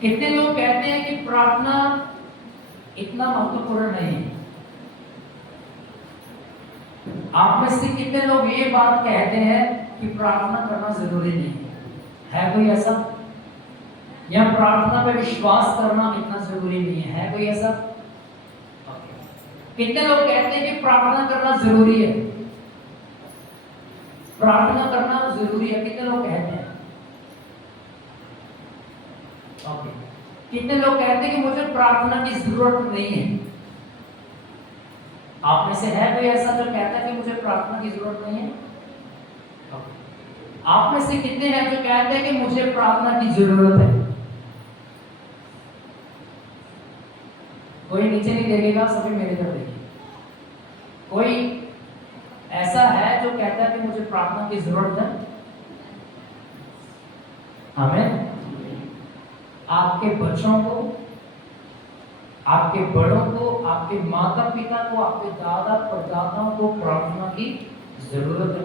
कितने लोग कहते हैं कि प्रार्थना इतना महत्वपूर्ण नहीं है? आप में से कितने लोग ये बात कहते हैं कि प्रार्थना करना जरूरी नहीं है कोई ऐसा? या प्रार्थना पे विश्वास करना इतना जरूरी नहीं है कोई ऐसा? कितने लोग कहते हैं कि प्रार्थना करना जरूरी है? प्रार्थना करना जरूरी है, कितने लोग कहते हैं? ओके। कितने लोग कहते हैं कि मुझे प्रार्थना की जरूरत नहीं है? आप में से है कोई ऐसा जो कहता है कि मुझे प्रार्थना की जरूरत नहीं है? आप में से कितने हैं जो कहते हैं कि मुझे प्रार्थना की जरूरत है? कोई नीचे नहीं देखेगा, सभी मेरे तरफ देखिए। कोई ऐसा है जो कहता है कि मुझे प्रार्थना की जरूरत है? हमें आपके बच्चों को, आपके बड़ों को, आपके माता पिता को, आपके दादा परदादाओं को प्रार्थना की जरूरत है।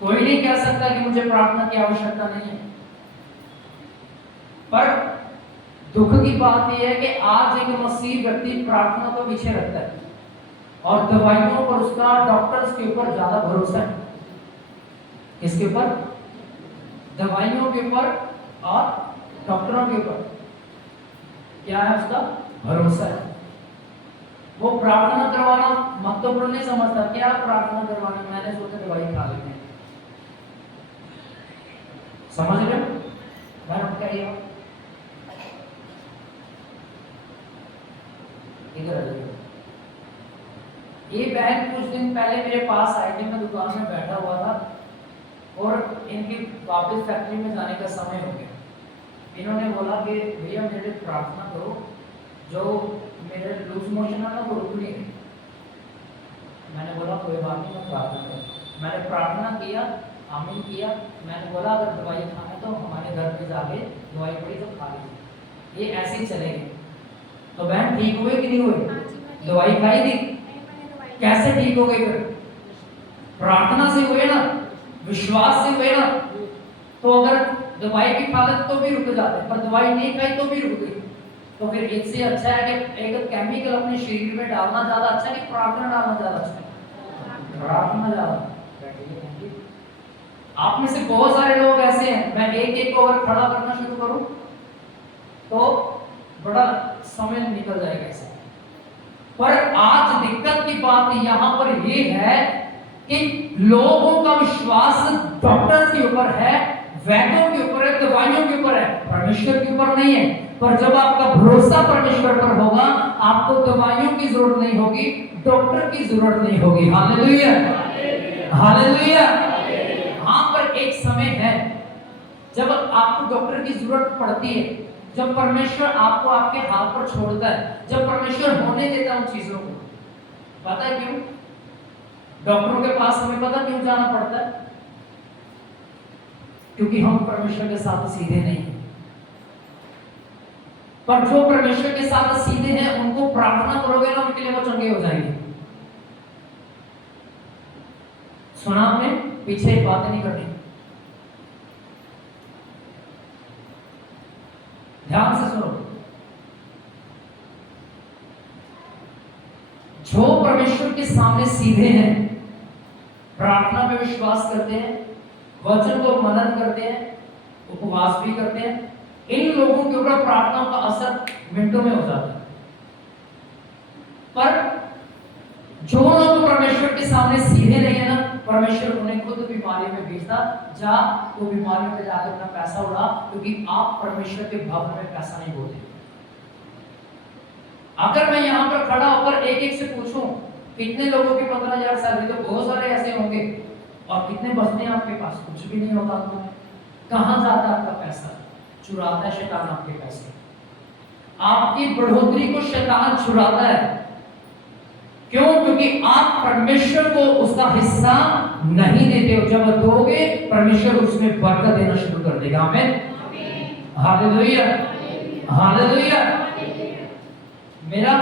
कोई नहीं कह सकता कि मुझे प्रार्थना की आवश्यकता नहीं है। पर दुख की बात यह है कि आज एक मसीह व्यक्ति प्रार्थना को पीछे रखता है और दवाइयों पर, उसका डॉक्टर्स के ऊपर ज्यादा भरोसा है। किसके ऊपर? दवाइयों के ऊपर और डॉक्टरों के ऊपर क्या है उसका भरोसा है। वो प्रार्थना करवाना महत्वपूर्ण नहीं समझता। क्या प्रार्थना करवाना, मैंने सोचा दवाई खा लेते हैं। समझ रहे हो? मैडम क्या इधर ये बहन कुछ दिन पहले मेरे पास आई थी। मैं दुकान में बैठा हुआ था और इनकी वापस फैक्ट्री में जाने का समय हो गया। इन्होंने बोला कि भैया मेरे लिए प्रार्थना करो, जो मेरे लूज मोशन है ना वो रुक नहीं रही। मैंने बोला कोई बात नहीं, मैं प्रार्थना करूँ। मैंने प्रार्थना किया, आमीन किया। मैंने बोला अगर दवाई खाना तो हमारे घर पे जाके दवाई पड़ी तो खा लीजिए, ये ऐसे ही चलेगी। तो बहन ठीक हुए कि नहीं हुए? दवाई खाई थी, कैसे ठीक हो गई? फिर प्रार्थना से हुए ना, विश्वास से हुए ना। तो अगर दवाई की खालत तो भी रुक जाते, पर दवाई नहीं खाई तो भी रुक गई। तो फिर इससे अच्छा है कि एक केमिकल अपने शरीर में डालना ज्यादा अच्छा है कि प्रार्थना डालना ज्यादा अच्छा है? प्रार्थना ज्यादा। आप में से बहुत सारे लोग ऐसे हैं, मैं एक एक को अगर खड़ा करना शुरू करूं तो बड़ा समय निकल जाएगा ऐसा। पर आज दिक्कत की बात यहाँ पर ये है कि लोगों का विश्वास डॉक्टर के ऊपर है, वैद्यों के ऊपर है, दवाइयों के ऊपर है, परमेश्वर के ऊपर नहीं है। पर जब आपका भरोसा परमेश्वर पर होगा, आपको दवाइयों की जरूरत नहीं होगी, डॉक्टर की जरूरत नहीं होगी। Hallelujah, hallelujah. हाँ, पर एक समय है जब आपको डॉक्टर की जरूरत पड़ती है, जब परमेश्वर आपको आपके हाथ पर छोड़ता है, जब परमेश्वर होने देता है उन चीजों को। पता है क्यों? डॉक्टरों के पास हमें पता क्यों जाना पड़ता है? क्योंकि हम परमेश्वर के साथ सीधे नहीं हैं। पर जो परमेश्वर के साथ सीधे हैं, उनको प्रार्थना करोगे ना, उनके लिए वो चंगे हो जाएंगे। सुना आपने? पीछे बातें नहीं करनी, ध्यान से सुनो। जो परमेश्वर के सामने सीधे हैं, प्रार्थना में विश्वास करते हैं, वचन को मनन करते हैं, उपवास भी करते हैं, इन लोगों के ऊपर प्रार्थनाओं का असर मिनटों में हो जाता है। पर जो लोग परमेश्वर के सामने सीधे नहीं है ना, परमेश्वर उन्हें खुद बीमारी में भेजता, जा तो बीमारियों में जाकर अपना पैसा उड़ा, क्योंकि आप परमेश्वर के भवन में पैसा नहीं बोलते। अगर मैं यहाँ पर खड़ा होकर एक एक से पूछूं कितने लोगों की 15,000 सैलरी, तो बहुत सारे ऐसे होंगे। और कितने बचते हैं आपके पास? कुछ भी नहीं होता। कहां जाता है आपका पैसा? चुराता है शैतान आपके पैसे। आपकी बढ़ोतरी को शैतान चुराता है। क्यों? क्योंकि आप परमेश्वर को उसका हिस्सा नहीं देते हो। जब दोगे, परमेश्वर उसमें बरकत देना शुरू कर देगा। आमीन, हालेलुया, हालेलुया। मेरा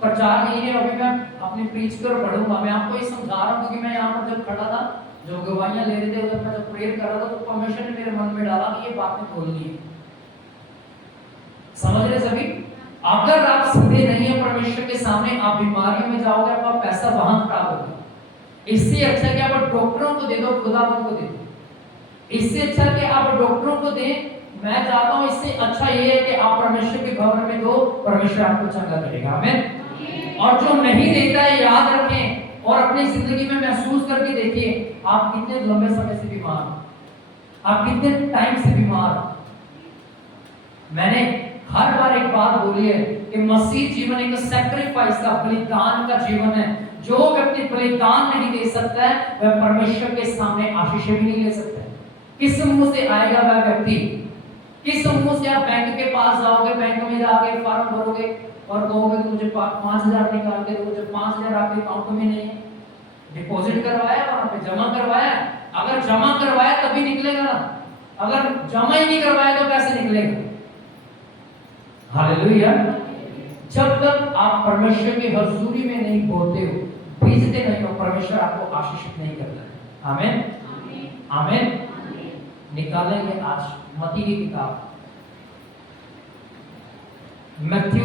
प्रचार यही है। अभी मैं अपनी प्रीच कर पढ़ूंगा। मैं आपको ये समझा रहा हूँ क्योंकि मैं यहाँ पर जब खड़ा था, जो गवाहियां ले रहे थे, जब मैं जब प्रेयर कर रहा था, तो परमेश्वर ने मेरे मन में डाला कि ये बातें बोलनी है। अगर आप सीधे नहीं है परमेश्वर के सामने, आप बीमारियों में जाओगे, आपका पैसा वहां खराब होगा। इससे अच्छा कि आप डॉक्टरों को दे दो, खुदावंद को दे दो। इससे अच्छा कि आप डॉक्टरों को दें, मैं चाहता हूं इससे अच्छा ये है कि आप परमेश्वर के भवन में दो, परमेश्वर आपको चंगा करेगा। आमीन। और जो नहीं देता है, याद रखें और अपनी जिंदगी में महसूस करके देखिए, आप कितने लंबे समय से बीमार, आप कितने टाइम से बीमार। मैंने हर बार एक बात बोली है कि मसीह जीवन एक सैक्रिफाइस का, बलिदान का जीवन है। जो व्यक्ति बलिदान नहीं दे सकता है, वह परमेश्वर के सामने आशीष भी नहीं ले सकता है। किस मुंह से आएगा वह व्यक्ति? किस मुंह से आप बैंक के पास जाओगे, बैंक में जाके फॉर्म भरोगे और कहोगे कि मुझे 5,000 निकाल के दो, जब 5,000 आपके अकाउंट में नहीं है, डिपॉजिट करवाया, वहां पे जमा करवाया। अगर जमा करवाया तभी निकलेगा ना, अगर जमा ही नहीं करवाया तो कैसे निकलेगा? हालेलुया। जब तक आप परमेश्वर की हजूरी में नहीं बोलते हो, भेजते नहीं हो, परमेश्वर आपको आशीषित नहीं करता है। आमीन, आमीन। निकालेंगे आज मत्ती की किताब, Matthew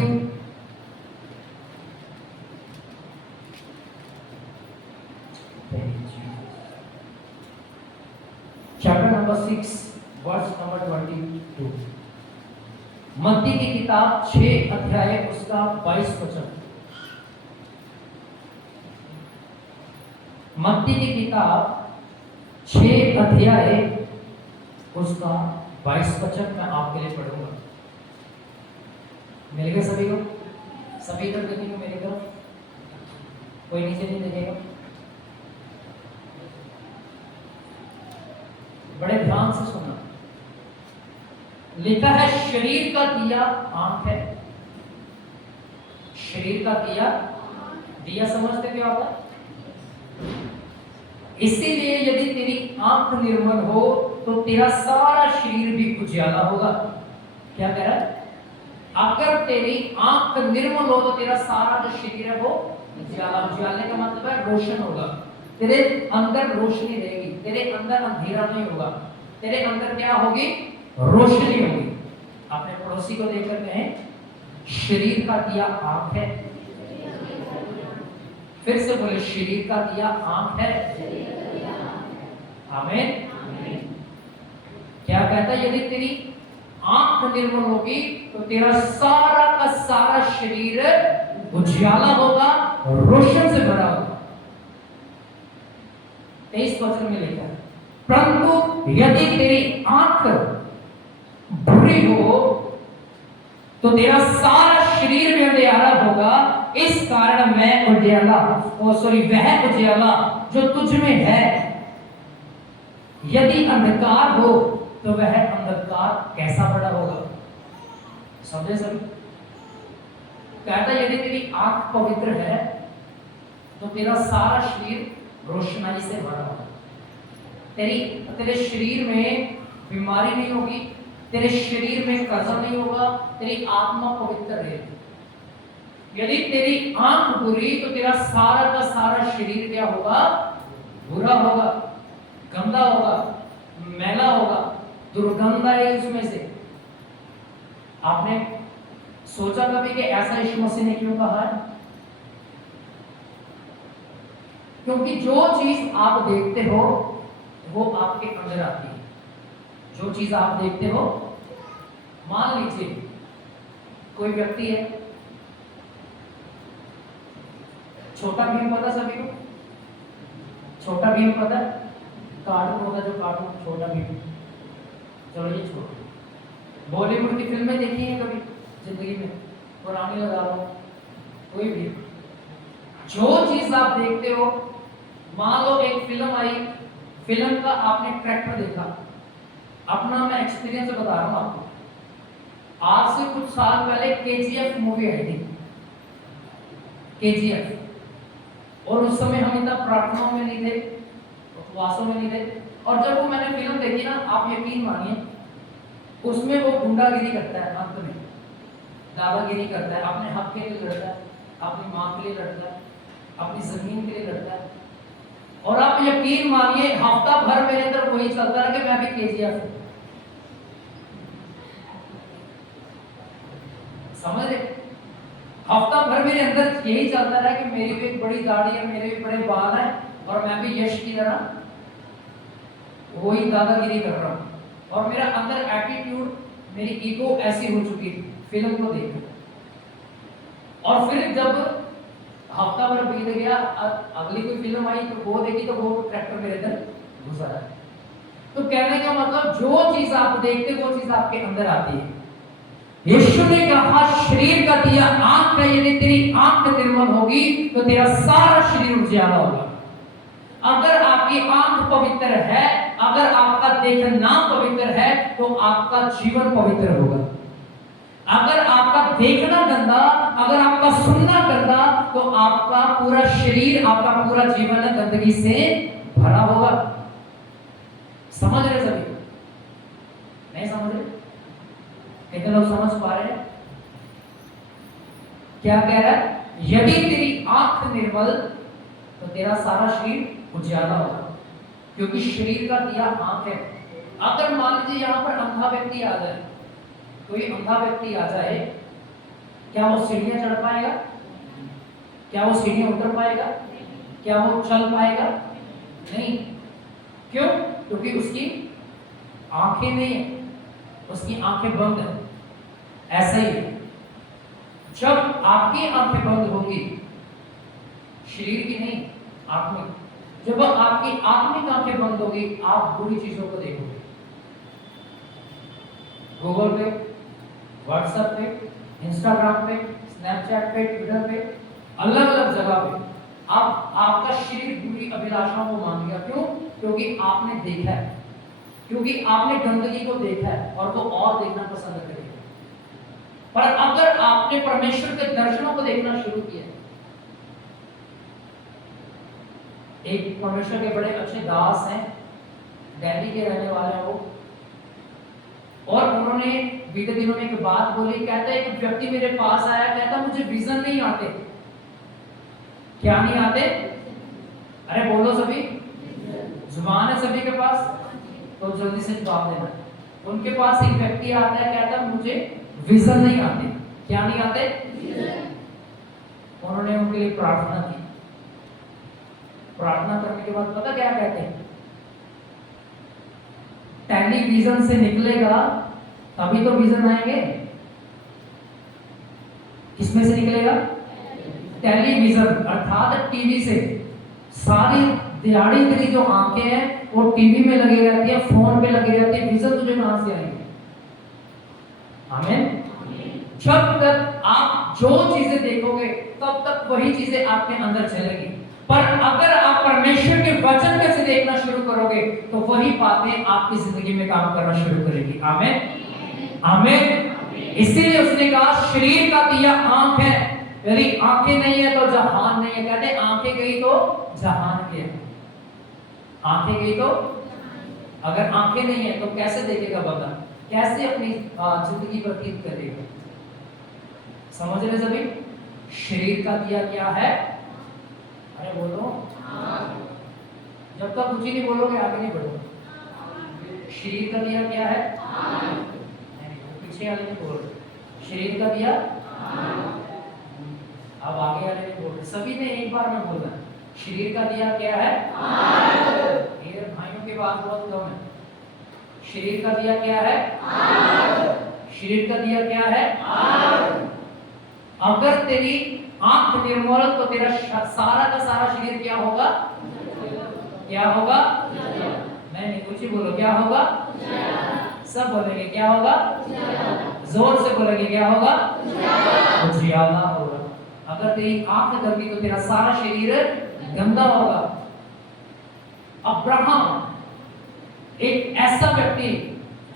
chapter number 6 verse number 22। मत्ती की किताब 6 अध्याय उसका 22 वचन। मत्ती की किताब 6 अध्याय उसका 22 वचन मैं आपके लिए पढ़ूंगा। मिल गए सभी को? सभी इधर देखेंगे मेरी तरफ, कोई नीचे नहीं देखेगा। बड़े ध्यान से सुनना। लिखा है, शरीर का दिया आंख है। शरीर का दिया, दिया समझते क्या होता है? इसीलिए यदि तेरी आंख निर्मल हो तो तेरा सारा शरीर भी उजियाला होगा। क्या कह रहा है? अगर तेरी आंख निर्मल हो तो तेरा सारा जो शरीर है वो उजियाला। उजियाले का मतलब है रोशन होगा। तेरे अंदर रोशनी रहेगी, तेरे अंदर अंधेरा नहीं होगा, तेरे अंदर क्या होगी? रोशनी होगी। अपने पड़ोसी को देखकर कहें, शरीर का दिया आंख है। फिर से बोले, शरीर का दिया आंख है। आमीन। क्या कहता है? यदि तेरी आंख निर्मल होगी तो तेरा सारा का सारा शरीर उजियाला होगा, रोशन से भरा होगा। 23 वचन में लिखा है, परंतु यदि तेरी आंख बुरी हो तो तेरा सारा शरीर में उजियाला होगा। इस कारण मैं उजियाला, वह उजियाला जो तुझ में है, यदि अंधकार हो तो वह अंधकार कैसा बड़ा होगा। समझे सभी? कहता यदि तेरी आंख पवित्र है तो तेरा सारा शरीर रोशनाई से भरा होगा। तेरे शरीर में बीमारी नहीं होगी, तेरे शरीर में कर्जा नहीं होगा, तेरी आत्मा पवित्र रहेगी। यदि तेरी आंख बुरी तो तेरा सारा का सारा शरीर क्या होगा? बुरा होगा, गंदा होगा, मैला होगा, दुर्गंध आएगी उसमें से। आपने सोचा कभी कि ऐसा यीशु मसीह ने क्यों कहा है? क्योंकि जो चीज आप देखते हो वो आपके अंदर आती है। जो चीज आप देखते हो, मान लीजिए कोई व्यक्ति है, छोटा भीम पता सभी को? छोटा भीम पता है? कार्टून होता जो कार्टून, छोटा भीम। चलो ये छोड़ो। बॉलीवुड की फिल्में देखी है कभी जिंदगी में? पुरानी लगा लो, कोई भी। जो चीज आप देखते हो, मान लो एक फिल्म आई, फिल्म का आपने ट्रैक्टर देखा। अपना मैं एक्सपीरियंस बता रहा हूं आपको। आज से कुछ साल पहले केजीएफ मूवी आई थी, केजीएफ। और उस समय हम इतना प्रार्थनाओं में नहीं थे, उपवासों में नहीं थे। और जब वो मैंने फिल्म देखी ना, आप यकीन मानिए, उसमें वो गुंडागिरी करता है, अंत में दादागिरी करता है, अपने हक के लिए लड़ता है, अपनी माँ के लिए लड़ता है, अपनी जमीन के लिए लड़ता है। और आप यकीन मानिए, हफ्ता भर मेरे अंदर वही चलता है कि मैं भी केजीएफ हूं। समझ रहे? हफ्ता भर मेरे अंदर यही चलता रहा कि मेरी भी एक बड़ी दाढ़ी है, मेरे भी बड़े बाल हैं और मैं भी यश की तरह वही दादागिरी कर रहा हूँ, और मेरा अंदर एटीट्यूड, मेरी ईगो ऐसी हो चुकी थी फिल्म को देखकर। और फिर जब हफ्ता भर बीत गया, अगली कोई फिल्म आई तो वो देखी तो वो कैरेक्टर मेरे अंदर घुसा है। तो कहने का मतलब जो चीज आप देखते वो चीज आपके अंदर आती है। यीशु ने कहा शरीर का दिया आंख है, यदि तेरी आंख निर्मल होगी तो तेरा सारा शरीर उजियाला होगा। अगर आपकी आंख पवित्र है, अगर आपका देखना पवित्र है तो आपका जीवन पवित्र होगा। अगर आपका देखना गंदा, अगर आपका सुनना गंदा, तो आपका पूरा शरीर, आपका पूरा जीवन गंदगी से भरा होगा। समझ रहे सभी? नहीं समझ रहे? कितने लोग समझ पा रहे हैं? क्या कह रहा है? यदि तेरी आंख निर्मल तो तेरा सारा शरीर उजियाला होगा, क्योंकि शरीर का दिया आंख है। अगर मान लीजिए यहां पर अंधा व्यक्ति आ जाए, कोई अंधा व्यक्ति आ जाए, क्या वो सीढ़ियां चढ़ पाएगा? क्या वो सीढ़ियां उतर पाएगा? क्या वो चल पाएगा? नहीं। क्यों? क्योंकि उसकी आंखें नहीं है, उसकी आंखें बंद है। ऐसा ही है, जब आपकी आंखें बंद होंगी, शरीर की नहीं, आत्मिक, जब आपकी आत्मिक आंखें बंद होगी, आप बुरी चीजों को देखोगे। गूगल पे, व्हाट्सएप पे, इंस्टाग्राम पे, स्नैपचैट पे, ट्विटर पे, अलग अलग जगह पे आप, आपका शरीर बुरी अभिलाषाओं को मान गया। क्यों? क्योंकि आपने देखा है, क्योंकि आपने गंदगी को देखा है और वो और देखना पसंद करेगा। पर अगर आपने परमेश्वर के दर्शनों को देखना शुरू किया, एक परमेश्वर के बड़े अच्छे दास हैं, दिल्ली के रहने वाले हैं वो, और उन्होंने बीते दिनों में एक बात बोली। कहता है एक व्यक्ति मेरे पास आया, कहता मुझे विजन नहीं आते। क्या नहीं आते? अरे बोलो सभी, जुबान है सभी के पास, तो जल्दी से जवाब देना। उनके पास एक व्यक्ति आता है, कहता मुझे विजन नहीं आते। क्या नहीं आते? उन्होंने उनके लिए प्रार्थना की। प्रार्थना करने के बाद पता क्या कहते हैं? टेलीविजन से निकलेगा तभी तो विजन आएंगे। किसमें से निकलेगा? टेलीविजन अर्थात टीवी से। सारी दिहाड़ी तेरी जो आंखें हैं वो टीवी में लगी रहती है, फोन पे लगी रहती है, विजन तुझे कहां से आएंगे? आमीन। जब तक आप जो चीजें देखोगे तब तक वही चीजें आपके अंदर चलेगी। पर अगर आप परमेश्वर के वचन में से देखना शुरू करोगे तो वही बातें आपकी जिंदगी में काम करना शुरू करेगी। आमीन, आमीन। इसीलिए उसने कहा शरीर का दिया आंख है, यदि आंखें नहीं है तो जहान नहीं है। कहते आंखें गई तो जहान गया। आंखें गई तो, अगर आंखें नहीं है तो कैसे देखेगा बंदा? कैसे अपनी जिंदगी व्यतीत करेगा? समझ रहे सभी? शरीर का दिया क्या है? अरे बोलो, जब तक कुछ ही नहीं बोलोगे आगे नहीं बढ़ोगे। शरीर का दिया क्या है? नहीं, पीछे वाले नहीं बोल रहे। शरीर का दिया, अब आगे वाले नहीं बोल रहे। सभी ने एक बार में बोलना। शरीर का दिया क्या है? ये भाइयों की बात बहुत कम है। शरीर का दिया क्या है? शरीर का दिया क्या है? अगर तेरी आंख निर्मल तो तेरा सारा का सारा शरीर क्या होगा? क्या होगा? नहीं, कुछ ही बोलो, क्या होगा? सब बोलेंगे क्या होगा? जोर से बोलेंगे क्या होगा? उजियाला होगा। अगर तेरी आंख गंदी तो तेरा सारा शरीर गंदा होगा। अब्राहम एक ऐसा व्यक्ति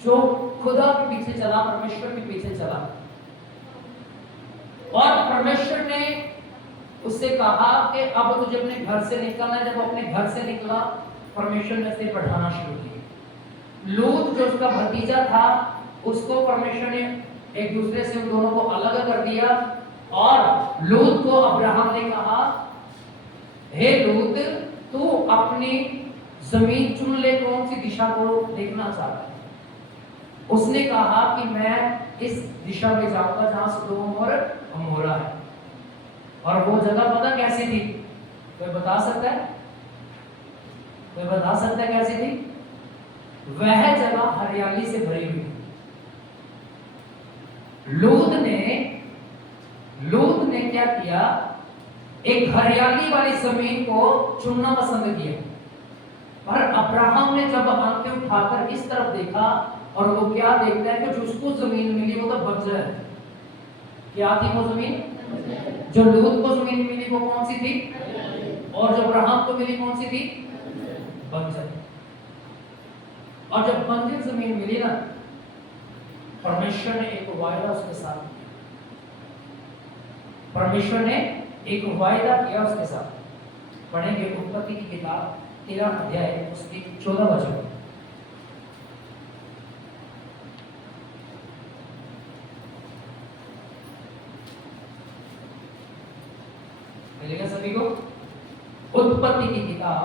जो खुदा के पीछे चला, परमेश्वर के पीछे चला, और परमेश्वर ने उससे कहा कि अब तुझे अपने घर से निकलना है। जब अपने घर से निकला, परमेश्वर ने उसे पढ़ाना शुरू किया। लूत जो उसका भतीजा था, उसको परमेश्वर ने एक दूसरे से उन दोनों को अलग कर दिया, और लूत को अब्राहम ने कहा हे लूत, तू अपनी जमीन चुन ले, कौन सी दिशा को देखना चाहता है। उसने कहा कि मैं इस दिशा में जाऊंगा जहां सदोम और अमोरा है। और वो जगह पता कैसी थी? कोई बता सकता है? कोई बता सकता है कैसी थी? वह जगह हरियाली से भरी हुई। लूत ने क्या किया? एक हरियाली वाली जमीन को चुनना पसंद किया। पर अब्राहम ने जब आंखें उठाकर इस तरफ देखा और वो क्या देखता है कि जिसको जमीन मिली वो तो बंजर है। क्या थी वो जमीन? जो लूत को जमीन मिली वो कौन सी थी? और जो अब्राहम को मिली कौन सी थी? बंजर। और जब बंजर जमीन मिली ना, परमेश्वर ने एक वायदा उसके साथ किया। परमेश्वर ने एक वायदा किया उसके साथ। पढ़ेंगे उत्पत्ति की किताब 13 अध्याय उसकी 14 वचन। मिलेगा सभी को? उत्पत्ति की किताब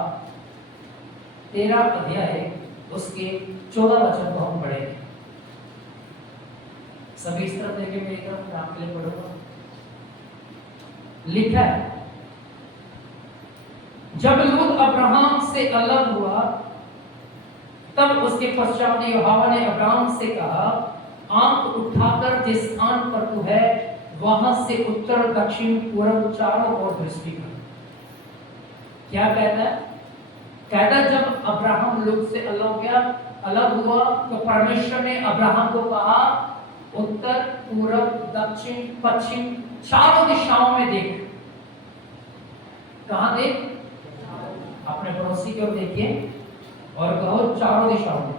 13 अध्याय उसके 14 वचन को हम पढ़ेंगे। सभी इस तरफ देखें, मेरी तरफ, मैं आपके लिए पढ़ूंगा। लिखा है, जब लूत अब्राहम से अलग हुआ तब उसके पश्चात यहोवा ने अब्राहम से कहा, आंख उठाकर जिस स्थान पर तू है वहां से उत्तर दक्षिण पूर्व चारों ओर दृष्टि कर। क्या कहता है? कहता है जब अब्राहम लूत से अलग हुआ तो परमेश्वर ने अब्राहम को कहा, उत्तर पूर्व दक्षिण पश्चिम चारों दिशाओं में देख। कहां देख? अपने पड़ोसी की ओर देखिए और कहो चारों दिशाओं में।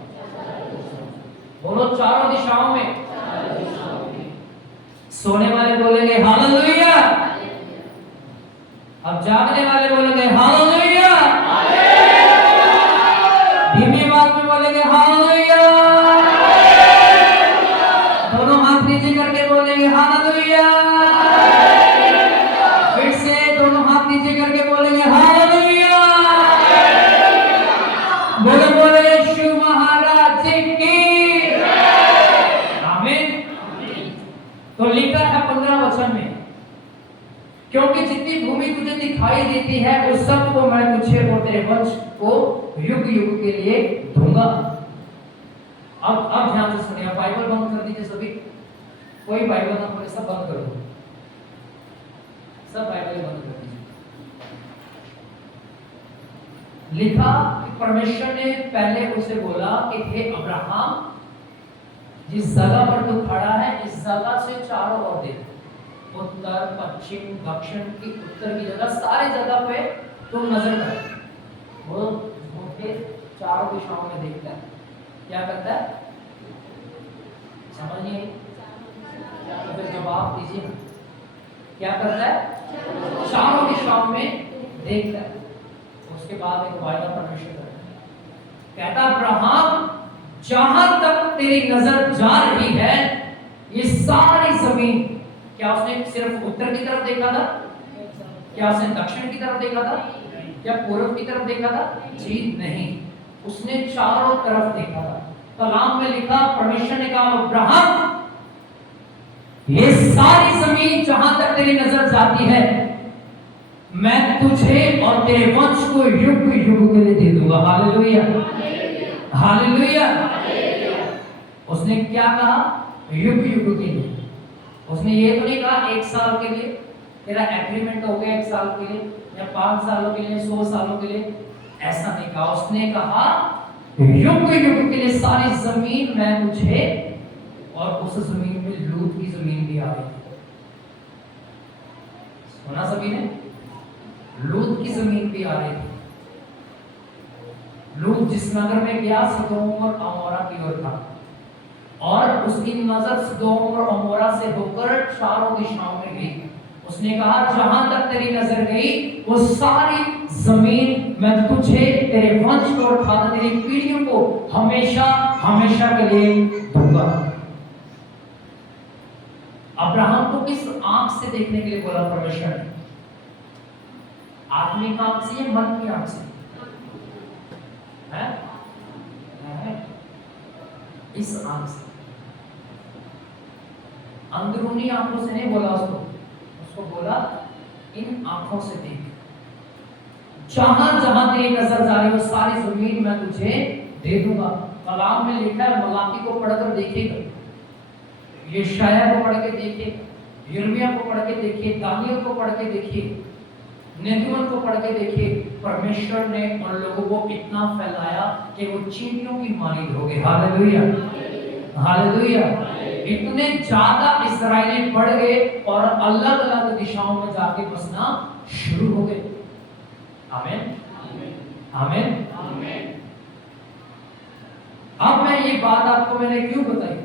बोलो चारों दिशाओं में। सोने वाले बोलेंगे हालेलुया। अब जागने वाले बोलेंगे हालेलुया। धीमी आवाज में बोलेंगे हालेलुया। दोनों हाथ नीचे करके बोलेंगे हालेलुया। फिर से दोनों हाथ नीचे करके बोलेंगे हालेलुया। बोले बोले यीशु महाराज की आमीन। तो लिखा है 15 वचन में, क्योंकि जितनी भूमि तुझे दिखाई देती है उस सब को मैं तुझे और तेरे वंश को युग युग के लिए दूंगा। अब ध्यान से सुनिए। बाइबल बंद कर दीजिए सभी। कोई बाइबल ना पढ़े, सब बंद कर दो। सब बाइबल बंद कर दीजिए। लिखा कि परमेश्वर ने पहले उसे बोला कि हे अब्राहम, जिस जगह पर तू खड़ा है इस जगह से चारों ओर देख। उत्तर पश्चिम दक्षिण की उत्तर की जगह सारी जगह पे तुम नजर कर। वो के चारों दिशाओं में देखता है। क्या करता है? समझ नहीं आई? तो फिर जवाब दीजिए। क्या करता है? चारों दिशाओं में देखता है। उसके बाद एक वायदा परमेश्वर करता है। कहता अब्राहम, जहां तक तेरी नजर जा रही है ये सारी जमीन। क्या उसने सिर्फ उत्तर की तरफ देखा था? क्या उसने दक्षिण की तरफ देखा था? क्या पूर्व की तरफ देखा था? जी नहीं, उसने चारों तरफ देखा था। कलाम में लिखा, परमेश्वर ने कहा अब्राहम, ये सारी जमीन जहां तक तेरी नजर जाती है मैं तुझे और तेरे वंश को युग युग के लिए दे दूंगा। Hallelujah, hallelujah. उसने क्या कहा? युग युग के लिए। उसने ये तो नहीं कहा 1 साल के लिए, तेरा एग्रीमेंट हो गया 1 साल के लिए या 5 सालों के लिए 100 सालों के लिए, ऐसा नहीं कहा। उसने कहा युग युग के लिए सारी जमीन मैं तुझे, और उस जमीन में लूत की जमीन भी आ गई। सुना सभी ने? लूत की जमीन भी आ रही थी। लूत जिस नगर में गया सदोम और अमोरा की ओर था, और उसकी नजर सदोम और अमोरा से होकर चारों दिशाओं में गई। उसने कहा जहां तक तेरी नजर गई वो सारी जमीन मैं तुझे, तेरे वंश को और खाना तेरी पीढ़ियों को हमेशा हमेशा के लिए दूंगा। अब्राहम को किस आंख से देखने के लिए बोला परमेश्वर ने? आत्मिक आंख से या मन की आंख से? है? इस आंख से, अंदरूनी आंखों से नहीं बोला उसको। उसको बोला इन आंखों से देख, जहां जहां तेरी नजर जा रही हो सारी जमीन मैं तुझे दे दूंगा। कलाम में लिखा है, मलाकी को पढ़कर देखिएगा, यशायाह को पढ़ के देखिए, यिर्मयाह को पढ़ के देखिए, दानियल को पढ़ के देखिए, नेहूम को पढ़ के देखिए। परमेश्वर ने उन लोगों को इतना फैलाया कि वो चींटियों की मानिंद हो गए। Hallelujah, hallelujah. इतने ज्यादा इस्राएली बढ़ गए और अलग अलग दिशाओं में जाके बसना शुरू हो गए। आमीन, आमीन, आमीन। अब मैं ये बात आपको मैंने क्यों बताई,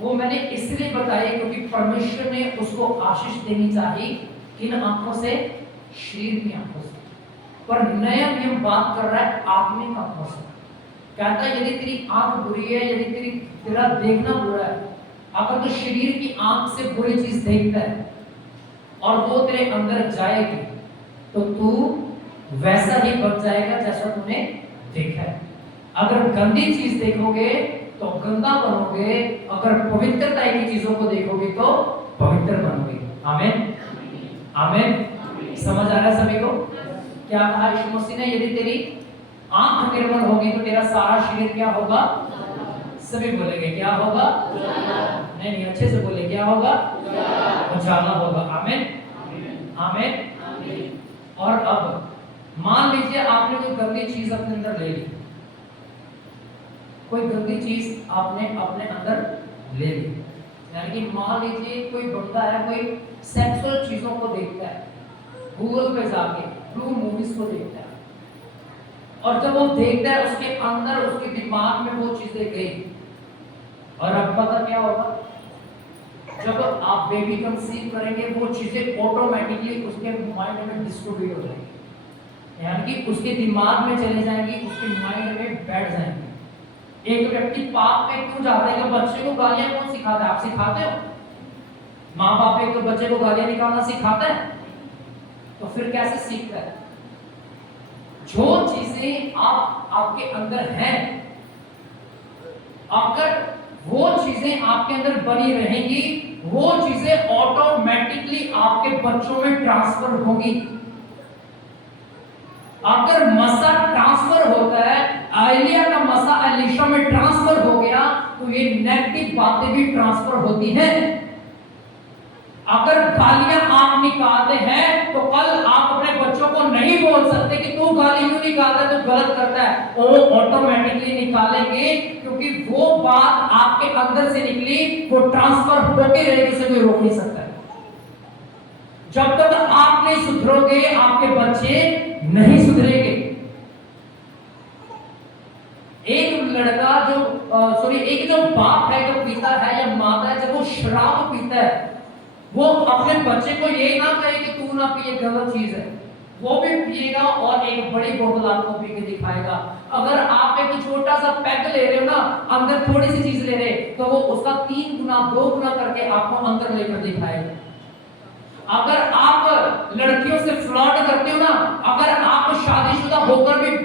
वो मैंने इसलिए बताई क्योंकि परमेश्वर ने उसको आशीष देनी चाहिए किन आंखों से, शरीर की आंखों से। पर नया नियम बात कर रहा है आत्मिक आंखों से। कहता है यदि तेरी आंख बुरी है, यदि तेरा देखना बुरा है, अगर तो शरीर की आंख से बुरी चीज देखता है और वो तेरे अंदर जाएगी तो तू वैसा ही बन जाएगा जैसा तूने देखा है। अगर गंदी चीज देखोगे तो गंदा बनोगे, अगर पवित्रता की चीजों को देखोगे तो पवित्र बनोगे। आमीन, आमीन। समझ आ रहा है सभी को? क्या कहा यीशु मसीह ने, यदि तेरी आंख निर्मल होगी तो तेरा सारा शरीर क्या होगा? सभी बोलेंगे क्या होगा? नहीं नहीं, अच्छे से बोले, क्या होगा? उजाला होगा। आमीन, आमीन। और अब मान लीजिए आपने कोई गंदी चीज अपने अंदर ले ली, कोई गंदी चीज आपने अपने अंदर ले ली, यानी कि मान लीजिए कोई बंदा है, कोई सेक्सुअल चीजों को देखता है, गूगल पे जाके ब्लू मूवीज को देखता है, और जब वो देखता है उसके अंदर उसके दिमाग में वो चीजें गई, और अब पता क्या होगा, जब आप बेबी कंसीव करेंगे वो चीजें ऑटोमेटिकली उसके माइंड में डिस्ट्रीब्यूट हो जाएंगी, यानी कि उसके दिमाग में चले जाएंगी, उसके माइंड में बैठ जाएंगी। एक व्यक्ति पाप में क्यों जाता है? बच्चे को गालियां कौन सिखाता है? आप सिखाते हो? माँ बाप एक बच्चे को गालियां निकालना सिखाता है? तो फिर कैसे सीखता है? जो चीजें आपके अंदर हैं, अगर वो चीजें आपके अंदर बनी रहेंगी, वो चीजें ऑटोमेटिकली आपके बच्चों में ट्रांसफर होंगी। अगर मसा ट्रांसफर होता है, एलिया का मसा एलीशा में ट्रांसफर हो गया, तो ये नेगेटिव बातें भी ट्रांसफर होती हैं। अगर गालियां आप निकालते हैं तो कल आप अपने बच्चों को नहीं बोल सकते कि तू गाली क्यों निकालता है, तू गलत करता है। वो ऑटोमेटिकली निकालेंगे, क्योंकि वो बात आपके अंदर से निकली, वो ट्रांसफर होती रहेगी, उसे कोई रोक नहीं सकता है। जब तक आप नहीं सुधरोगे आपके बच्चे नहीं सुधरेंगे। एक लड़का जो एक जो बाप है, जो पिता है या माता है, जब वो शराब पीता है, वो अपने बच्चे को ये ना कहे कि तू ना पिए, गलत चीज है, वो भी पिएगा और एक बड़ी बोतल आपको पी के दिखाएगा। अगर आप एक छोटा सा पैक ले रहे हो ना, अंदर थोड़ी सी चीज ले रहे, तो वो उसका 3 गुना 2 गुना करके आपको अंदर लेकर दिखाएगा। अगर आप लड़कियों से फ्लर्ट करते हो ना, अगर आप शादीशुदा होकर भी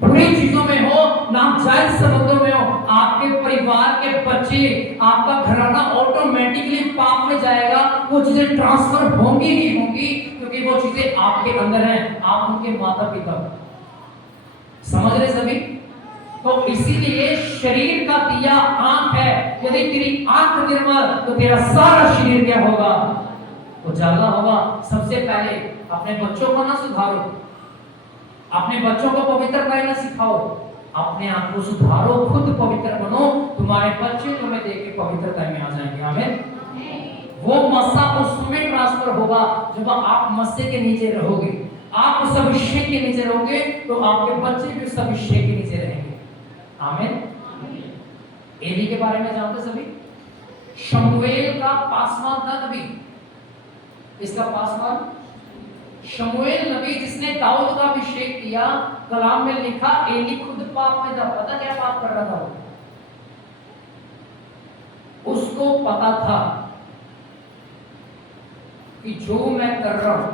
बुरी चीजों में हो, नाजायज संबंधों में हो, आपके परिवार के बच्चे, आपका घराना ऑटोमेटिकली पाप में जाएगा। वो चीजें ट्रांसफर होंगी ही होंगी, क्योंकि वो चीजें आपके अंदर हैं, आप उनके माता पिता। समझ रहे सभी? तो इसीलिए शरीर का दिया आंख है। यदि तेरी आंख निर्मल तो तेरा सारा शरीर क्या होगा? उजाला होगा। सबसे पहले अपने बच्चों को ना सुधारो, अपने बच्चों को पवित्र रहना सिखाओ, अपने आप को सुधारो, खुद पवित्र बनो, तुम्हारे बच्चे तुम्हें देख के पवित्रता में आ जाएंगे। आमीन। वो मस्सा उस समय ट्रांसफर होगा जब आप मस्से के नीचे रहोगे, आप उस अभिषेक के नीचे रहोगे, तो आपके बच्चे भी उस अभिषेक के नीचे रहेंगे। आमीन। एली के बारे में जानते सभी? शमूएल का पासवान था नबी। इसका पासवान शमूएल नबी, जिसने दाऊद का अभिषेक किया। कलाम में लिखा एली खुद पाप में था। पता क्या पाप कर रहा था? उसको पता था कि जो मैं कर रहा हूं,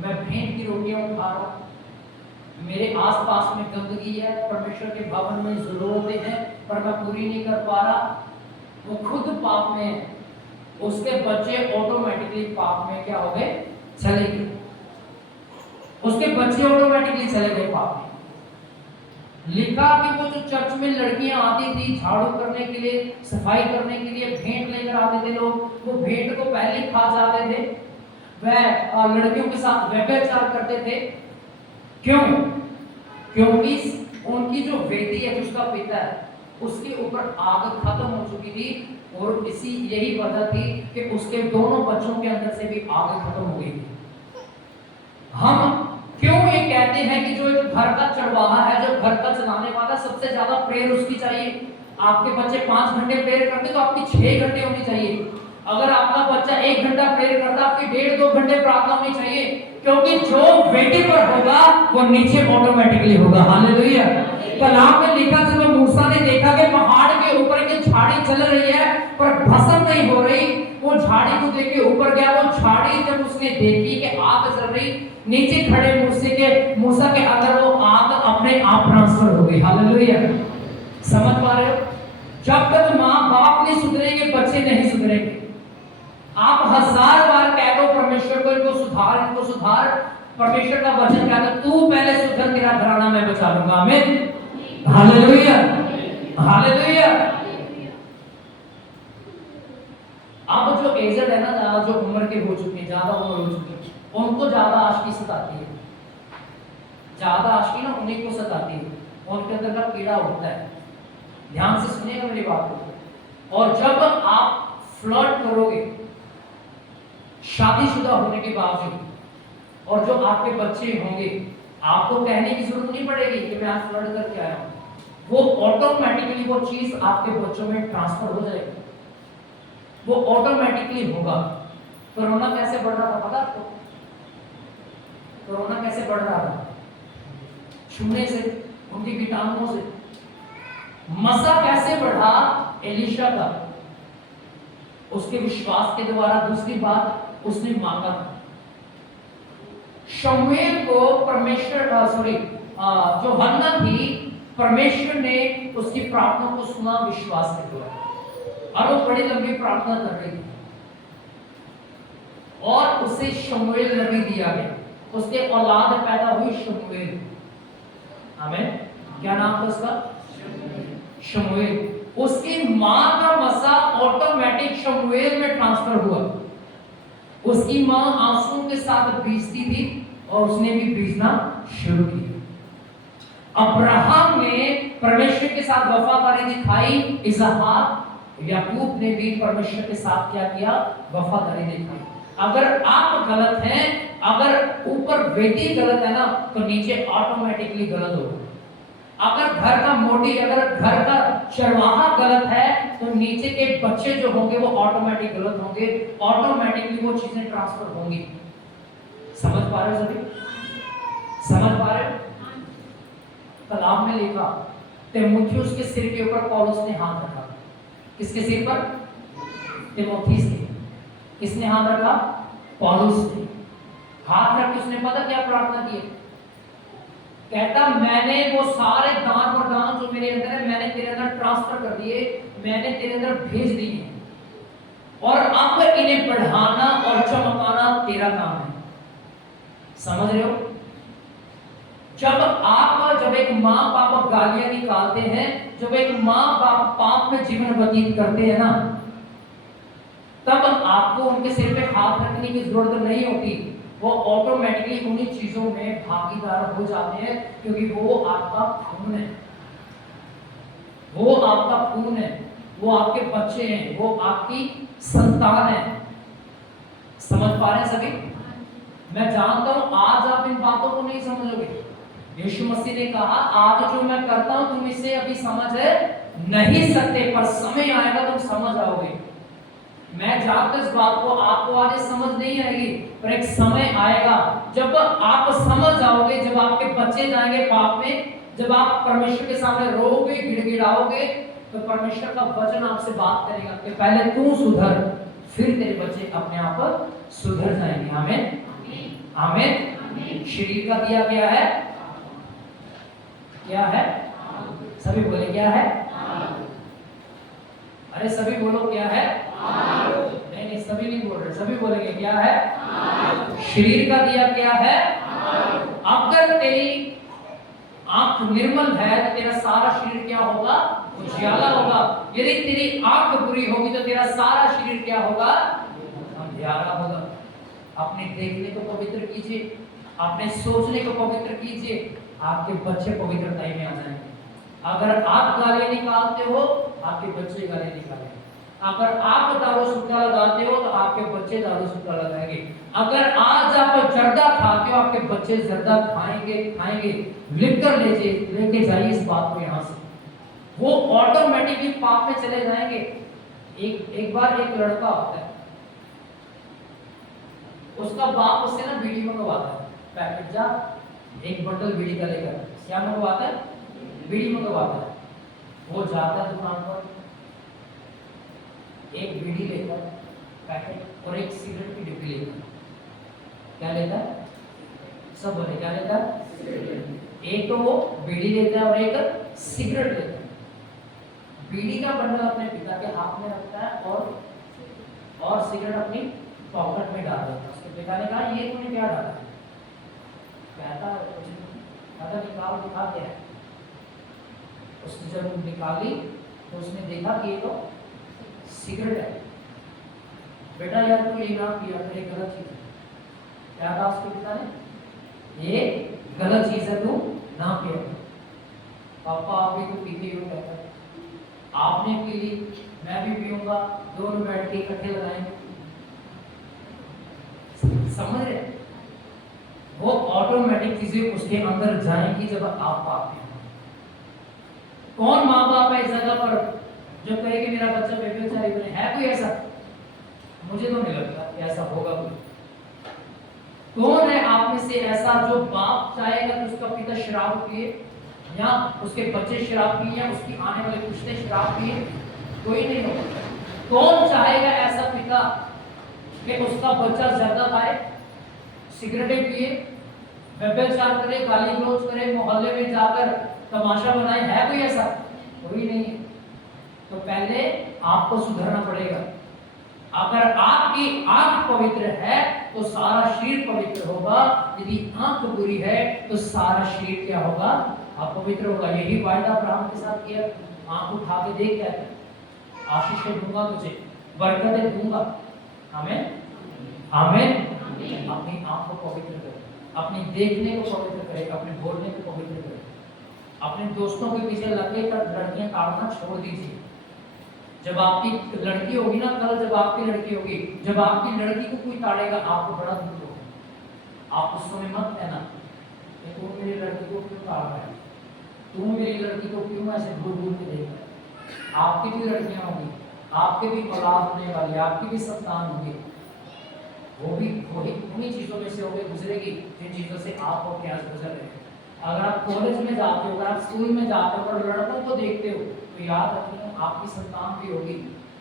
मैं भेंट की रोटियां खा रहा हूं, मेरे आसपास में गंदगी है, परमेश्वर के भवन में जरूरतें हैं, पर मैं पूरी नहीं कर पा रहा। वो खुद पाप में है, उसके बच्चे ऑटोमेटिकली पाप में क्या हो गए? चले गए। उसके बच्चे ऑटोमेटिकली चले गए पाप में। लिखा कि वो जो चर्च में लड़कियां आती थी झाड़ू करने के लिए, सफाई करने के लिए भेंट लेकर आते थे लोग, वो भेंट को पहले खा जाते थे, वह लड़कियों के साथ व्यभिचार करते थे। क्यों? क्योंकि उनकी जो बेटी है, जिसका पिता है, उसके ऊपर आग खत्म हो चुकी थी, और इसी यही वजह थी कि उसके दोनों बच्चों के अंदर से भी आग खत्म हो गई थी। हम क्यों ये कहते हैं कि जो एक घर का चरवाहा है, जो घर का चलाने वाला, सबसे ज्यादा प्रेयर उसकी चाहिए। आपके बच्चे 5 घंटे प्रेयर करते तो आपकी 6 घंटे होनी चाहिए। अगर आपका बच्चा 1 घंटा प्रेयर करता, आपकी 1.5-2 घंटे प्रार्थना होनी चाहिए, क्योंकि जो बेटी पर होगा वो नीचे ऑटोमेटिकली होगा। हालेलुया। कलाम में लिखा, जब मूसा ने देखा कि पहाड़ के ऊपर एक झाड़ी चल रही है पर भस्म नहीं हो रही, वो झाड़ी को देख के ऊपर गया। वो झाड़ी जब उसने देखी कि आग चल रही, नीचे खड़े मूसा के अंदर वो आग अपने आप ट्रांसफर हो गई। हालेलुया। समझ पा रहे हो? जब तक माँ बाप नहीं सुधरेंगे, बच्चे नहीं सुधरेंगे। आप 1000 बार कह दो परमेश्वर को, इनको सुधार, इनको सुधार, परमेश्वर का वचन कहता है तू पहले सुधर, तेरा घराना मैं बचा लूंगा। आमीन। हालेलुया। हालेलुया। अब जो एजेड है ना, ज्यादा जो उम्र के हो चुके हैं, ज्यादा उम्र हो चुकी है, उनको ज्यादा आशिकी सताती है। ज्यादा आशिकी ना उन्हीं को सताती है, उनके अंदर का कीड़ा होता है। ध्यान से सुनिएगा मेरी बात को। और जब आप फ्लर्ट करोगे शादीशुदा होने के बावजूद, और जो आपके बच्चे होंगे, आपको कहने की जरूरत नहीं पड़ेगी कि मैं आज फ्लर्ट करके आया हूं, वो ऑटोमेटिकली वो चीज आपके बच्चों में ट्रांसफर हो जाएगी, वो ऑटोमेटिकली होगा। कोरोना कैसे बढ़ रहा था पता आपको? कोरोना कैसे बढ़ रहा था? छूने से, उनके कीटाणुओं से। मसा कैसे बढ़ा? एलीशा का, उसके विश्वास के द्वारा। दूसरी बात, उसने मांगा था। शमूएल को परमेश्वर जो हन्ना थी, परमेश्वर ने उसकी प्रार्थना को सुना विश्वास के द्वारा, और वो बड़ी लंबी प्रार्थना कर रही थी, और उसे शमूएल नबी दिया गया। उसके औलाद पैदा हुई शमूएल। आमीन। क्या नाम था उसका? शमूएल। उसकी मां का मसा ऑटोमेटिक शमूएल में ट्रांसफर हुआ। उसकी मां आंसुओं के साथ बीजती थी, और उसने भी बीजना शुरू किया। अब्राहम ने परमेश्वर के साथ वफादारी दिखाई, इसहाक याकूब ने भी परमेश्वर के साथ क्या किया? वफादारी दिखाई। अगर आप गलत हैं, अगर ऊपर बेटी गलत है ना, तो नीचे ऑटोमेटिकली गलत होगा। अगर घर का मोटी, अगर घर का चरवाहा गलत है, तो नीचे के बच्चे जो होंगे वो ऑटोमेटिक गलत होंगे, ऑटोमेटिकली वो चीजें ट्रांसफर होंगी। समझ पा रहे हो सभी? समझ पा रहे हो? कलाम में लिखा, तीमुथियुस के सिर के ऊपर पौलुस ने हाथ रखा। किसके सिर पर? तीमुथियुस के। किसने हाथ रखा? पौलुस ने। हाथ रख के उसने पता क्या प्रार्थना की? कहता, मैंने वो सारे दान और दान जो मेरे अंदर है, मैंने तेरे अंदर ट्रांसफर कर दिए, मैंने तेरे अंदर भेज दिए, और अब इन्हें बढ़ाना और चमकाना तेरा काम है। समझ रहे हो? जब एक माँ बाप गालियां निकालते हैं, जब एक माँ बाप पाप में जीवन व्यतीत करते हैं ना, तब आपको उनके सिर पे हाथ रखने की जरूरत नहीं होती। वो ऑटोमेटिकली उन्हीं चीजों में भागीदार हो जाते हैं, क्योंकि वो आपका खून है, वो आपका खून है, वो आपके बच्चे हैं, वो आपकी संतान है। समझ पा रहे हैं सभी? मैं जानता हूं आज आप इन बातों को नहीं समझोगे। यीशु मसीह ने कहा, आज जो मैं करता हूं तुम इसे अभी समझ नहीं सकते, पर समय आएगा तुम समझ आओगे। मैं जानता इस बात को, आपको आज समझ नहीं आएगी, पर एक समय आएगा जब आप समझ आओगे, जब आपके बच्चे जाएंगे पाप में, जब आप परमेश्वर के सामने रोओगे, गिड़गिड़ाओगे, तो परमेश्वर का वचन आपसे बात करेगा कि पहले तू सुधर, फिर तेरे बच्चे अपने आप सुधर जाएंगे। आमीन। आमीन। शरीर का दिया गया है, क्या है? सभी बोले क्या है? अरे सभी बोलो क्या है? नहीं, सभी नहीं बोल रहे, सभी बोलेंगे क्या है? शरीर का दिया क्या है? अगर तेरी आंख निर्मल है तो तेरा सारा शरीर क्या होगा? उजाला होगा। यदि तेरी आंख बुरी होगी तो तेरा सारा शरीर क्या होगा? अंधियारा होगा। अपने देखने को पवित्र कीजिए, अपने सोचने को पवित्र कीजिए, आपके बच्चे पवित्रता में आ जाएंगे। अगर आप गाली निकालते हो, आपके बच्चे गाली निकालेंगे। अगर आप दारू सुट्टा लगाते हो तो आपके बच्चे दारू सुट्टा लगाएंगे। अगर आज आप जर्दा खाते हो, आपके बच्चे जर्दा खाएंगे। लिखकर लेके जाइए इस बात को यहाँ से, वो ऑटोमेटिकली पाप में चले जाएंगे। एक बार एक लड़का होता है, उसका बाप उससे ना बीड़ी मंगवाता है, पैकेट जा एक बंडल बीड़ी का लेकर। क्या मंगवाता है? बीड़ी मंगवाता है। वो जाता है दुकान पर, एक बीड़ी लेकर पैकेट और एक सिगरेट की डिब्बी लेकर। क्या लेता है? सब बोले क्या लेता है? एक तो वो बीड़ी लेता है और एक सिगरेट लेता है। बीड़ी का बंडल अपने पिता के हाथ में रखता है और सिगरेट अपनी पॉकेट में डाल देता है। उसके पिता ने कहा ये तूने क्या डाला है? कहता कुछ नहीं, कहता निकाल दिखा क्या है। उसने जब निकाली तो उसने देखा कि ये तो सिगरेट है। बेटा यार तू ये ना पिया कर, ये गलत चीज है। क्या कहा उसके पिता ने? ये गलत चीज है, तू ना पिया। पापा आप भी तो पीते हो, कहता है आपने पी ली मैं भी पीऊंगा, दोनों बैठ के इकट्ठे लगाएंगे। समझ रहे? वो ऑटोमेटिक चीजें उसके अंदर जाएंगी जब आप पाते हैं। कौन माँ बाप है इस जगह पर जो कहे कि मेरा बच्चा व्यभिचारी बने? है कोई ऐसा? मुझे तो नहीं लगता कि ऐसा होगा कोई। कौन है आप में से ऐसा जो बाप चाहेगा कि उसका पिता शराब पिए या उसके बच्चे शराब पिए या उसकी आने वाले पुश्ते शराब पिए? कोई नहीं होगा। कौन चाहेगा ऐसा पिता कि उसका बच्चा ज्यादा खाए, सिगरेटें पिए, व्यभिचार करे, गाली गलौज करे, मोहल्ले में जाकर तमाशा बनाए? है कोई ऐसा? कोई नहीं। तो पहले आपको सुधरना पड़ेगा। अगर आपकी आंख पवित्र है तो सारा शरीर पवित्र होगा। यदि आंख बुरी है तो सारा शरीर क्या होगा? अपवित्र होगा। यही वायदा अब्राहम के साथ किया। आंख उठा के देख, क्या है? आशीष दूंगा तुझे, बरकतें दूंगा। आमीन आमीन। अपनी आंख को पवित्र करें, अपनी देखने को पवित्र करें, अपने बोलने को पवित्र करें। अपने दोस्तों के पीछे लगे कर लड़कियां काटना छोड़ दीजिए। जब आपकी लड़की होगी ना, कल जब आपकी लड़की होगी, जब आपकी लड़की को कोई ताड़ेगा आपको बड़ा दुख होगा। आप उस समय मत कहना तू मेरी लड़की को क्यों ताड़ रहा है, तू मेरी लड़की को क्यों ऐसे घूर घूर के देख रहा है। आपकी भी लड़कियां होंगी, आपके भी औलाद होने वाली, आपकी भी संतान होंगी। वो भी वही उन्हीं चीजों में से होकर गुजरेगी जिन चीजों से आप और क्या गुजर रहे हैं। अगर आप कॉलेज में जाते हो, अगर आप स्कूल में जाते हो और लड़कों को देखते हो तो याद रखिए आपकी संतान भी होगी,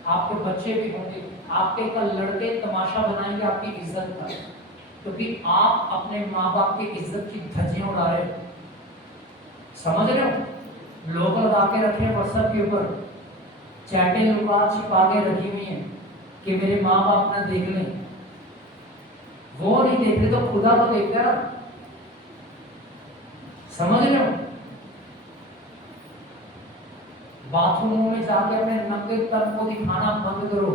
आपके बच्चे भी होंगे। आपके कल लड़के तमाशा बनाएंगे आपकी इज्जत का, क्योंकि आप अपने माँ बाप की इज्जत की धज्जियां उड़ा रहे हो। समझ रहे हो? लोग लगा के रखे हैं व्हाट्सएप के ऊपर, चैटें लुका छिपा के रखी हुई हैं कि मेरे माँ बाप ना देख लें। वो नहीं देख रहे तो खुदा तो देखता है। समझ रहे हो? बाथरूमों में जाके अपने नंगे तन को दिखाना बंद करो।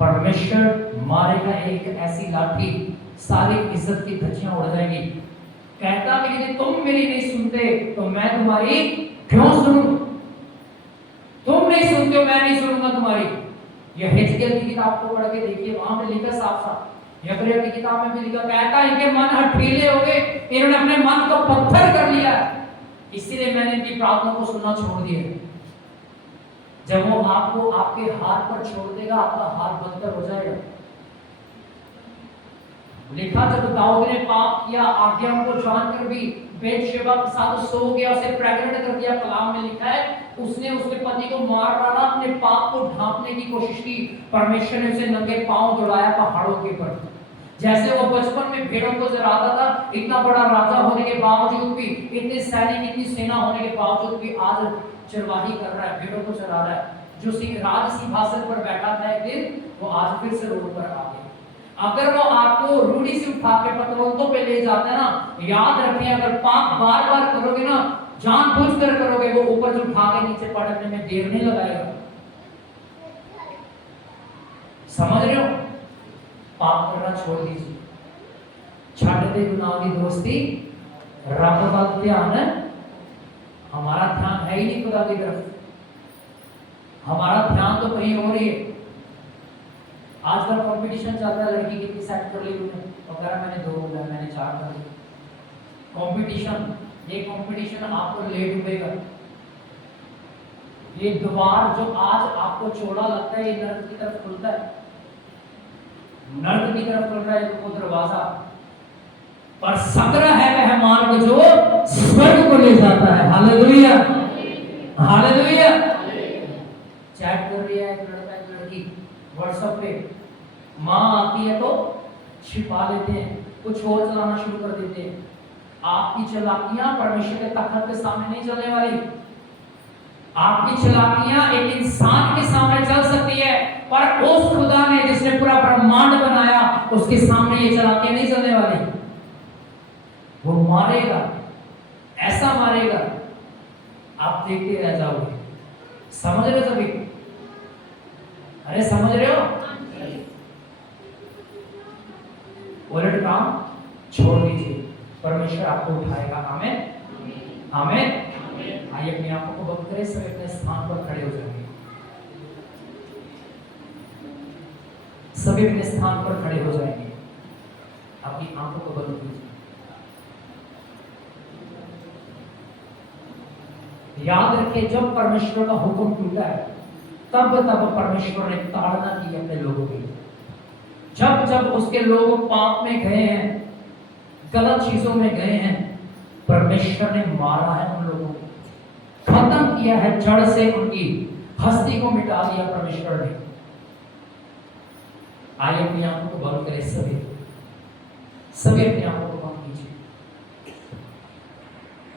परमेश्वर मारेगा एक ऐसी लाठी, सारी इज्जत की धज्जियां उड़ जाएंगी। कहता कि यदि तुम मेरी नहीं सुनते तो मैं तुम्हारी क्यों सुनूं? तुम नहीं सुनते हो, मैं नहीं सुनूंगा तुम्हारी। यह हिजकिय्याह की किताब को पढ़ के देखिए, वहां पे लिखा साफ साफ। यब्रिया की किताब में भी लिखा, कहता इनके मन हठीले हो गए, इन्होंने अपने मन को पत्थर कर लिया, इसीलिए मैंने इनकी प्रार्थना को सुनना छोड़ दिया। जब वो आपको आपके हाथ पर छोड़ देगा, आपका हाथ बदतर हो जाएगा। लिखा जब दाऊद ने पाप किया, आज्ञाओं को जानकर भी बेतशेबा के साथ सो गया, उसे प्रेग्नेंट कर दिया। कलाम में लिखा है उसने उसके पति को मार डाला, अपने पाप को ढांपने की कोशिश की। परमेश्वर ने उसे नंगे पांव दौड़ाया पहाड़ों के ऊपर। जैसे वो बचपन में भेड़ों को चराता था, इतना बड़ा राजा होने के बावजूद भी, इतने सैनिक, इतनी सेना होने के बावजूद भी आज चरवाही कर रहा है, भेड़ों को चरा रहा है। जो राज सिंहासन पर बैठा था एक दिन, वो आज फिर से रोड पर आ गया। अगर वो आपको रूढ़ी से उठा के पतवंतों पे ले जाते हैं ना, याद रखें, अगर पाप बार बार करोगे ना, जानबूझकर करोगे, वो ऊपर से उठा के नीचे पटकने में देर नहीं लगाएगा। समझ रहे हो? पाप करना छोड़ दीजिए। छाड़ दे गुनाह की दोस्ती, रब का ध्यान। हमारा ध्यान है ही नहीं खुदा की तरफ, हमारा ध्यान तो कहीं और ही है। आजकल कंपटीशन चल रहा है, लड़की कितनी सेट कर ली उन्होंने वगैरह, मैंने 2 बोला, मैंने 4 कर ली। कंपटीशन, ये कंपटीशन आपको ले डूबेगा। ये द्वार जो आज आपको चौड़ा लगता है, ये नर्क की तरफ खुलता है, नर्क की तरफ खुल रहा है वो दरवाजा, पर संग्रह है वह मार्ग जो स्वर्ग को ले जाता है। Hallelujah, hallelujah. चैट कर रही है एक लड़का एक लड़की व्हाट्सएप पे, माँ आती है तो छिपा लेते हैं, कुछ और चलाना शुरू कर देते हैं। आपकी चालाकियां परमेश्वर के तखत के सामने नहीं चलने वाली। आपकी चालाकियां एक इंसान के सामने चल सकती है, पर उस खुदा ने जिसने पूरा ब्रह्मांड बनाया, उसके सामने ये चालाकियां नहीं चलने वाली। वो मारेगा, ऐसा मारेगा, आप देखते रह जाओगे। समझ रहे हो सभी? अरे समझ रहे हो? उलट काम छोड़ दीजिए, परमेश्वर आपको उठाएगा। आमीन, आमीन। आइए अपने आप को बंद करें, सब अपने स्थान पर खड़े हो जाएंगे। सभी अपने स्थान पर खड़े हो जाएंगे, अपनी आंखों को बंद कीजिए। याद रखिए, जब परमेश्वर का हुक्म टूटा है, तब परमेश्वर ने ताड़ना की अपने लोगों की। जब जब उसके लोग पाप में गए हैं, गलत चीजों में गए हैं, परमेश्वर ने मारा है उन लोगों को, खत्म किया है, जड़ से उनकी हस्ती को मिटा दिया परमेश्वर ने। आइए अपनी आंखों को बंद करें, सभी अपनी आंखों को बंद कीजिए।